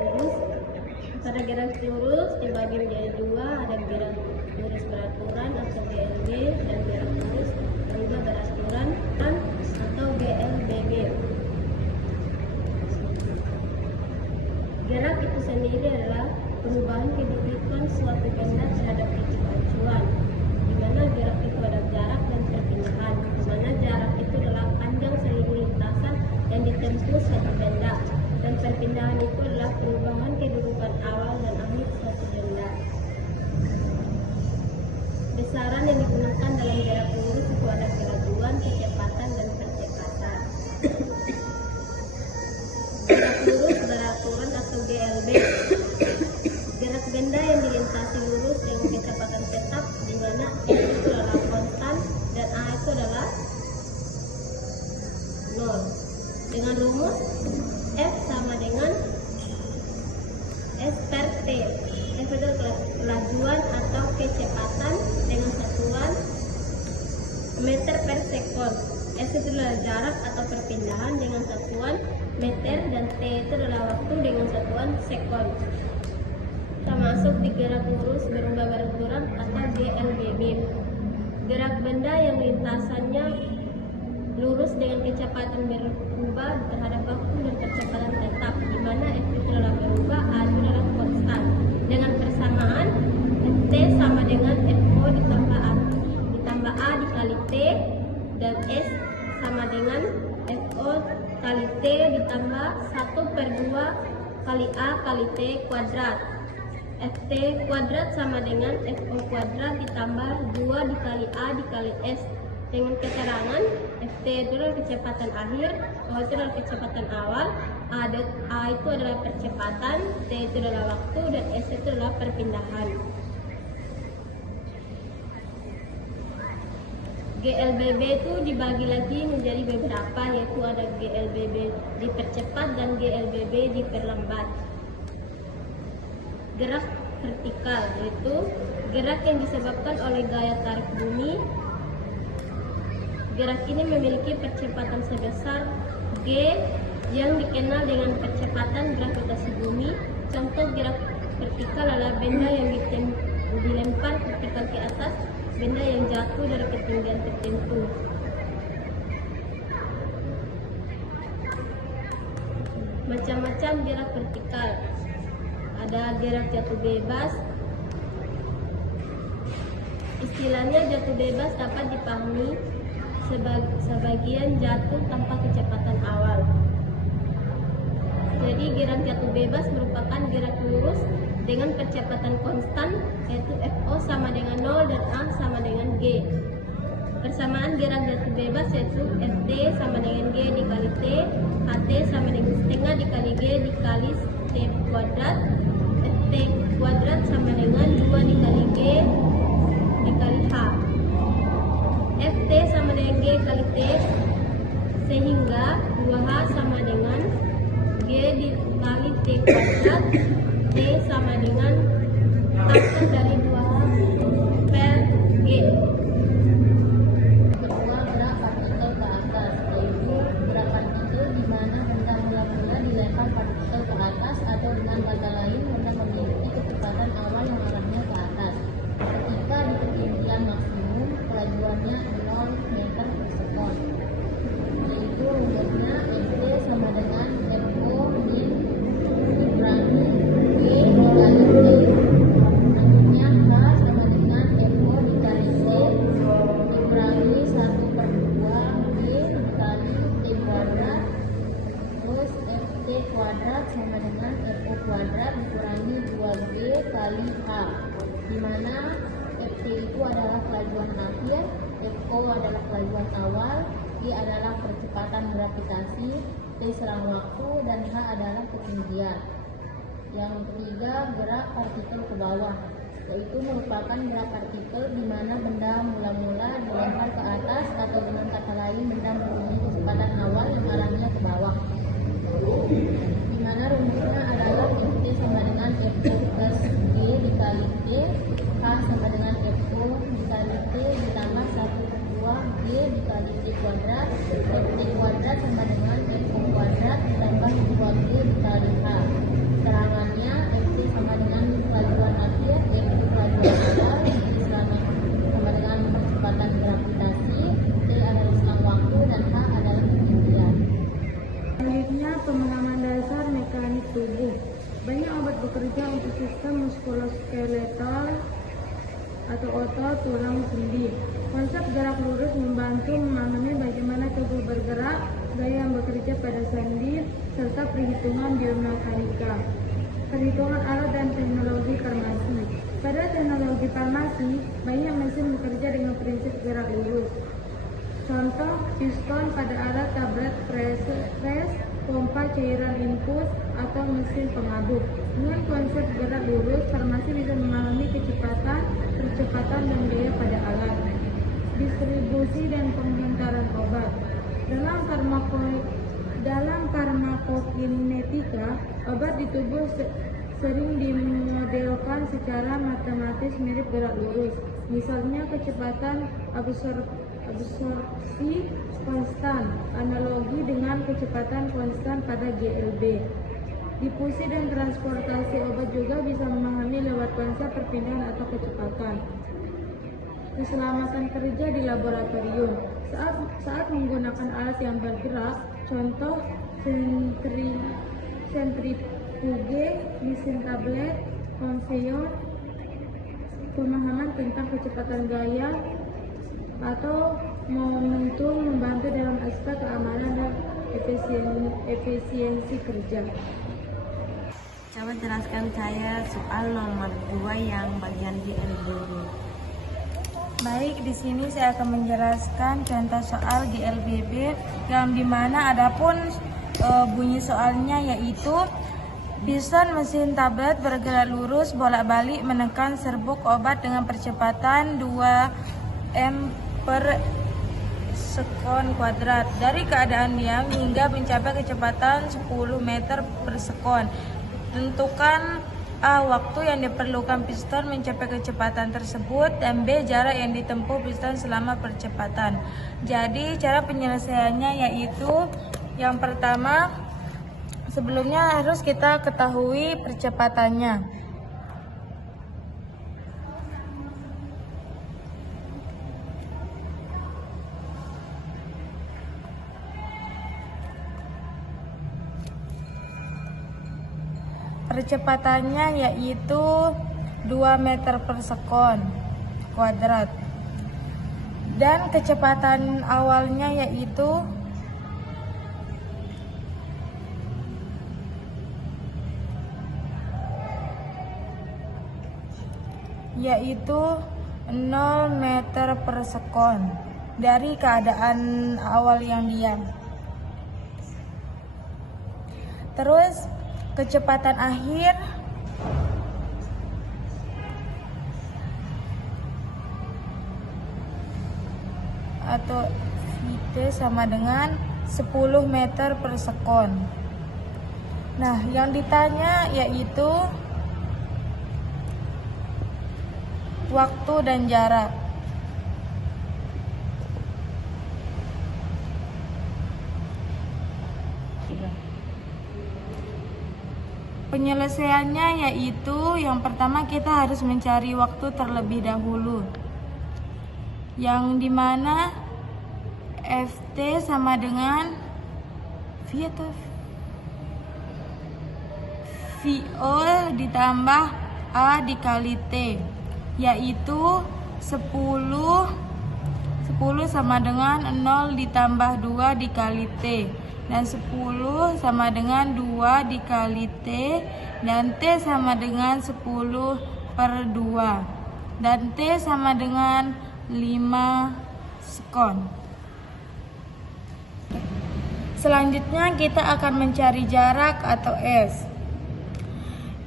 lurus. Pada garis lurus dibagi menjadi dua, ada garis lurus beraturan atau GLB dan garis lurus berubah beraturan atau GLBB. Gerak itu sendiri adalah perubahan kedudukan suatu benda terhadap titik acuan, di mana gerak itu ada jarak dan perpindahan, di mana jarak itu adalah panjang seluruh lintasan yang ditempuh suatu benda, dan perpindahan itu adalah perubahan kedudukan awal dan akhir suatu benda. Besaran yang digunakan dalam gerak lurus itu ada kelajuan, kecepatan, dan percepatan. Gerak lurus beraturan atau GLB. Gerak benda yang dilintasi lurus dengan kecepatan tetap, di mana X itu adalah konstan dan A itu adalah 0. Dengan rumus F sama dengan S per T. F itu kelajuan atau kecepatan dengan satuan meter per sekon. S itu adalah jarak atau perpindahan dengan satuan meter, dan T itu adalah waktu dengan satuan sekon. Kita masuk di gerak lurus berubah beraturan atau GLBB. Gerak benda yang lintasannya lurus dengan kecepatan berubah terhadap waktu dan kecepatan tetap, di mana F itu adalah berubah, A itu adalah konstan. Dengan persamaan T sama dengan FO ditambah A dikali T, dan S sama dengan FO kali T ditambah 1/2 kali A kali T kuadrat. Ft kuadrat sama dengan FO kuadrat ditambah 2 dikali A dikali S, dengan keterangan Ft itu adalah kecepatan akhir, O itu adalah kecepatan awal, A itu adalah percepatan, T itu adalah waktu, dan S itu adalah perpindahan. GLBB itu dibagi lagi menjadi beberapa, yaitu ada GLBB dipercepat dan GLBB diperlambat. Gerak vertikal yaitu gerak yang disebabkan oleh gaya tarik bumi. Gerak ini memiliki percepatan sebesar G yang dikenal dengan percepatan gravitasi bumi. Contoh gerak vertikal adalah benda yang dilempar vertikal ke atas, benda yang jatuh dari ketinggian tertentu. Macam-macam gerak vertikal. Ada gerak jatuh bebas. Istilahnya jatuh bebas dapat dipahami sebagian jatuh tanpa kecepatan awal. Jadi gerak jatuh bebas merupakan gerak lurus dengan percepatan konstan, yaitu FO sama dengan 0 dan A sama dengan G. Persamaan gerak jatuh bebas yaitu Ft sama dengan G dikali T, Ht sama dengan setengah dikali G dikali T kuadrat, Ft kuadrat sama dengan 2 dikali G dikali H. Ft sama dengan G kali T, sehingga 2H sama dengan G dikali T kuadrat, T sama dengan akar dari 2H per G. Kedua, gerak partikel ke atas, yaitu gerak partikel di mana benda mula-mula dilempar partikel ke atas, atau dengan kata lain benda memiliki kecepatan awal yang arahnya ke atas. Ketika di ketinggian maksimum, kelajuannya 0 meter per sekon, yaitu rumusnya Ft sama dengan FO min dikurangi G dikali T. Selanjutnya K sama dengan FO dikali T dikurangi 1/2 G dikali T kuadrat, terus Ft kuadrat sama dengan FO kuadrat dikurangi 2G kali H, di mana Ft itu adalah kelajuan akhir, FO adalah kelajuan awal, G adalah percepatan gravitasi, T serang waktu, dan H adalah ketinggian. Yang ketiga, gerak partikel ke bawah, yaitu merupakan gerak partikel di mana benda mula-mula dilempar ke atas, atau dengan kata lain benda mempunyai kecepatan awal yang arahnya ke bawah, di mana rumusnya adalah Ft sama dengan FO plus G dikali T, K sama dengan FO dikali T ditambah 1/2 G dikali T kuadrat, Ft kuadrat sama dengan FO kuadrat ditambah 2G dikali H. Keterangan Banyak obat bekerja untuk sistem muskuloskeletal atau otot, tulang, sendi. Konsep gerak lurus membantu memahami bagaimana tubuh bergerak, gaya yang bekerja pada sendi, serta perhitungan biomekanika. Perhitungan alat dan teknologi farmasi. Pada teknologi farmasi, banyak mesin bekerja dengan prinsip gerak lurus. Contoh, piston pada alat tablet pres, pompa cairan infus, atau mesin pengaduk. Dengan konsep gerak lurus, farmasi bisa memahami kecepatan, percepatan, dan gaya pada alat. Distribusi dan penghantaran obat. Dalam farmakokinetika, obat di tubuh sering dimodelkan secara matematis mirip gerak lurus. Misalnya kecepatan absorpsi konstan, analogi dengan kecepatan konstan pada GLB. Difusi dan transportasi obat juga bisa memahami lewat konsep perpindahan atau kecepatan. Keselamatan kerja di laboratorium. Saat menggunakan alat yang bergerak, contoh sentrifuge, mesin tablet, konveyor, pemahaman tentang kecepatan gaya atau momentum membantu dalam aspek keamanan dan efisiensi kerja. Coba jelaskan saya soal nomor 2 yang bagian GLBB. Baik, di sini saya akan menjelaskan contoh soal GLBB yang dimana adapun bunyi soalnya yaitu piston mesin tablet bergerak lurus bolak-balik menekan serbuk obat dengan percepatan 2 m per sekon kuadrat dari keadaan diam hingga mencapai kecepatan 10 meter per sekon. Tentukan A. Waktu yang diperlukan piston mencapai kecepatan tersebut, dan B. Jarak yang ditempuh piston selama percepatan. Jadi cara penyelesaiannya yaitu yang pertama, sebelumnya harus kita ketahui percepatannya. Percepatannya yaitu 2 meter per sekon kuadrat. Dan kecepatan awalnya yaitu yaitu 0 meter per sekon dari keadaan awal yang diam. Terus kecepatan akhir atau Vt sama dengan 10 meter per sekon. Nah, yang ditanya yaitu waktu dan jarak. Penyelesaiannya yaitu yang pertama kita harus mencari waktu terlebih dahulu, yang dimana Ft sama dengan VO ditambah A dikali T, yaitu 10 sama dengan 0 ditambah 2 dikali T, dan 10 sama dengan 2 dikali T, dan T sama dengan 10 per 2, dan T sama dengan 5 sekon. Selanjutnya kita akan mencari jarak atau S,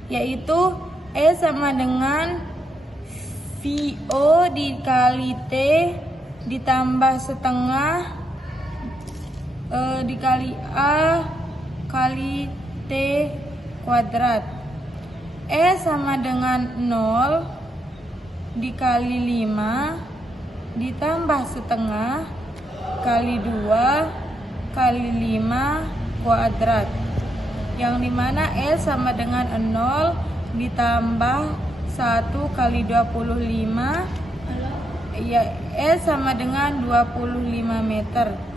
yaitu S sama dengan VO dikali T ditambah setengah dikali A kali T kuadrat. E sama dengan 0 dikali 5 ditambah setengah kali 2 kali 5 kuadrat, yang dimana E sama dengan 0 ditambah 1 kali 25, ya E sama dengan 25 meter.